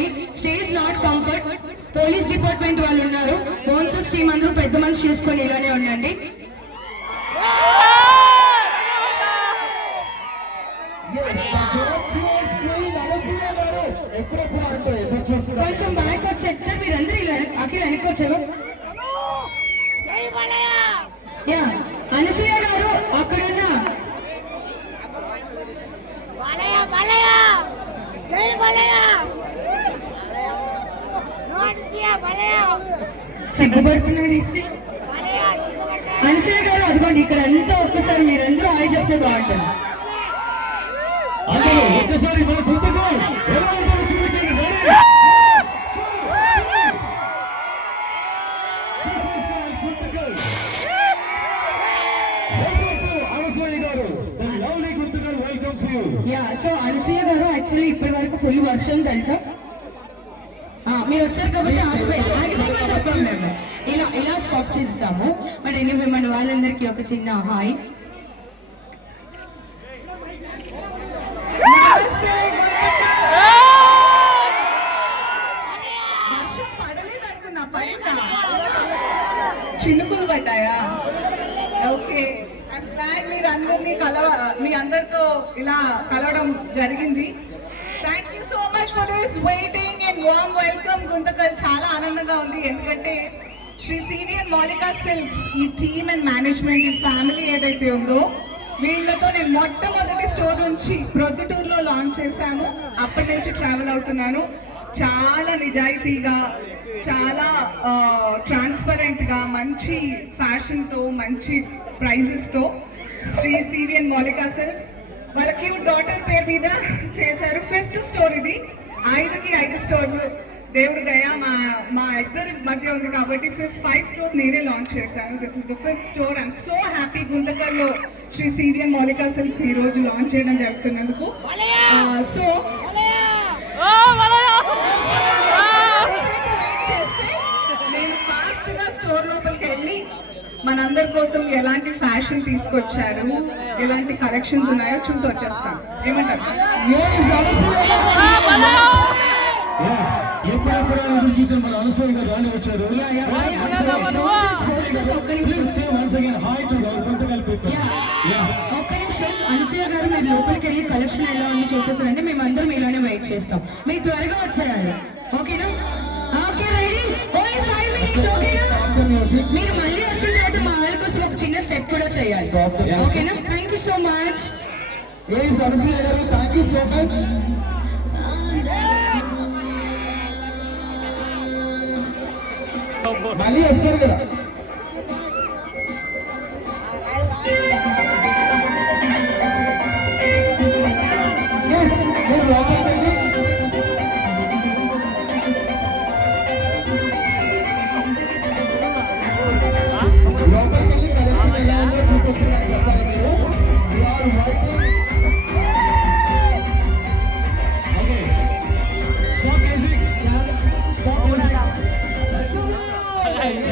కూర్చోవాలి. Stage not comfort. Police department వాళ్ళు ఉన్నారు. మోన్సస్ టీం అందరూ పెద్ద మనిషి చేసుకొని ఇలానే ఉండండి. కొంచెం బ్యాక్ వచ్చేది సార్, మీరందరూ ఇలా అఖిల్ వెనకొచ్చారు. యా, అనసూయ గారు అక్కడున్న సిగ్గుపడుతున్నాడు. అనసూయ గారు అదిగోండి ఇక్కడ అంతా ఒక్కసారి మీరందరూ హాయ్ చెప్తే బాగుంటుంది. ఒక్కసారి సో అనసూయ గారు యాక్చువల్లీ ఇప్పటి వరకు ఫుల్ వర్షన్ తెలుసా, మీరు వచ్చారు కాబట్టి ఆగిపోయి చెప్తాం మేము ఇలా ఇలా స్టాప్ చేసేసాము. బట్ ఎనీవే మన వాళ్ళందరికీ ఒక చిన్న హాయ్. వర్షం పడలేదు అనుకున్నా, పడిందా? చినుకులు పడ్డాయా? ఓకే, ఐఎమ్ గ్లాడ్ మీరు అందరినీ మీ అందరితో ఇలా కలవడం జరిగింది. Thank you so much for this waiting and warm welcome Guntakal. చాలా ఆనందంగా ఉంది ఎందుకంటే శ్రీ సివిఎన్ మౌలిక సిల్క్స్ ఈ టీమ్ అండ్ మేనేజ్మెంట్ ఈ ఫ్యామిలీ ఏదైతే ఉందో వీళ్ళతో నేను మొట్టమొదటి స్టోర్ నుంచి ప్రొద్దుటూరులో లాంచ్ చేశాను. అప్పటి నుంచి ట్రావెల్ అవుతున్నాను. చాలా నిజాయితీగా, చాలా ట్రాన్స్పరెంట్గా, మంచి ఫ్యాషన్తో, మంచి ప్రైజెస్తో శ్రీ సివిఎన్ మౌలిక సిల్క్స్ వాళ్ళ క్యూట్ డాటర్ పేరు మీద చేశారు. 5th స్టోర్ ఇది. 5 స్టోర్లు దేవుడి దయ మా ఇద్దరి మధ్య ఉంది కాబట్టి 5 స్టోర్స్ నేనే లాంచ్ చేశాను. This is the 5th store. I'm so happy గుంతకల్లో శ్రీ సివిఎన్ మౌలిక సిల్క్స్ ఈ రోజు లాంచ్ చేయడం జరుగుతున్నందుకు. సో చేస్తే నేను ఫాస్ట్ గా స్టోర్ లోపలికి వెళ్ళి మనందరి కోసం ఎలాంటి ఫ్యాషన్ తీసుకొచ్చారు, ఎలాంటి కలెక్షన్స్ ఉన్నాయో చూసి వచ్చేస్తాను. ఏమంటారు? ఒక్క నిమిషం అనసూయ గారు, మీరు లోపలికి వెళ్ళి కలెక్షన్ ఎలా ఉంది చూసేసారంటే మేము అందరం ఇలానే వెయిట్ చేస్తాం. మీరు త్వరగా వచ్చేయాలి, ఓకేనా? Okay, ready? 5 minutes, ఓకేనా? మీరు మళ్ళీ వచ్చిన తర్వాత మా వాళ్ళ కోసం ఒక చిన్న స్టెప్ కూడా చేయాలి, ఓకేనా? Thank you so much. Thank you so much. మళ్ళీ వస్తారు కదా. లోపలికి వెళ్ళి కలెక్షన్ ఎలా ఉందో చూపించాలి.